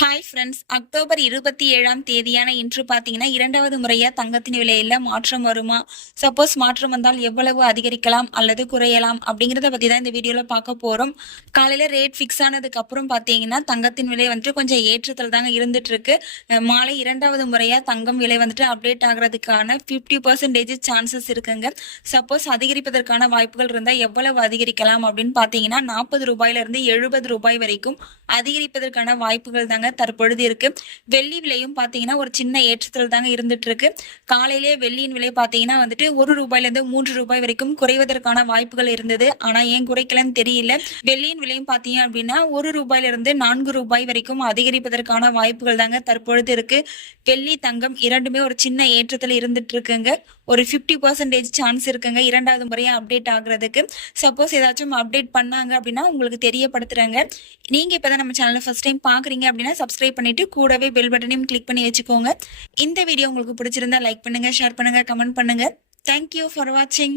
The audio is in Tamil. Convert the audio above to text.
ஹாய் ஃப்ரெண்ட்ஸ், அக்டோபர் 27ஆம் தேதியான இன்று பார்த்தீங்கன்னா, இரண்டாவது முறையா தங்கத்தின் விலையில மாற்றம் வருமா? சப்போஸ் மாற்றம் வந்தால் எவ்வளவு அதிகரிக்கலாம் அல்லது குறையலாம் அப்படிங்கிறத பத்தி தான் இந்த வீடியோல பார்க்க போறோம். காலையில ரேட் ஃபிக்ஸ் ஆனதுக்கு அப்புறம் பார்த்தீங்கன்னா, தங்கத்தின் விலை வந்துட்டு கொஞ்சம் ஏற்றத்தில் தாங்க இருந்துட்டு இருக்கு. மாலை இரண்டாவது முறையா தங்கம் விலை வந்துட்டு அப்டேட் ஆகுறதுக்கான 50% சான்சஸ் இருக்குங்க. சப்போஸ் அதிகரிப்பதற்கான வாய்ப்புகள் இருந்தால் எவ்வளவு அதிகரிக்கலாம் அப்படின்னு பார்த்தீங்கன்னா, 40 ரூபாயிலிருந்து 70 ரூபாய் வரைக்கும் அதிகரிப்பதற்கான வாய்ப்புகள் தாங்க தற்பொழுது இருக்கு. வெள்ளி விலையும் பாத்தீங்கன்னா ஒரு சின்ன ஏற்றத்தில் தாங்க இருந்துட்டு இருக்கு. காலையிலே வெள்ளியின் விலை பாத்தீங்கன்னா வந்துட்டு 1 ரூபாயிலிருந்து 3 ரூபாய் வரைக்கும் குறைவதற்கான வாய்ப்புகள் இருந்தது. ஆனா ஏன் குறைக்கலன்னு தெரியல. வெள்ளியின் விலையும் பாத்தீங்க அப்படின்னா 1 ரூபாயிலிருந்து 4 ரூபாய் வரைக்கும் அதிகரிப்பதற்கான வாய்ப்புகள் தாங்க தற்பொழுது இருக்கு. வெள்ளி தங்கம் இரண்டுமே ஒரு சின்ன ஏற்றத்தில் இருந்துட்டு இருக்குங்க. ஒரு 50% சான்ஸ் இருக்குங்க இரண்டாவது முறையா அப்டேட் ஆகுறதுக்கு. சப்போஸ் ஏதாச்சும் அப்டேட் பண்ணாங்க அப்படின்னா உங்களுக்கு தெரியப்படுத்துறாங்க. நீங்க இப்பதான் நம்ம சேனலை ஃபர்ஸ்ட் டைம் பாக்குறீங்க அப்படின்னா சப்ஸ்கிரைப் பண்ணிட்டு கூடவே பெல் பட்டனையும் கிளிக் பண்ணி வச்சுக்கோங்க. இந்த வீடியோ உங்களுக்கு பிடிச்சிருந்தா லைக் பண்ணுங்க, ஷேர் பண்ணுங்க, கமெண்ட் பண்ணுங்க. தேங்க்யூ ஃபார் வாட்சிங்.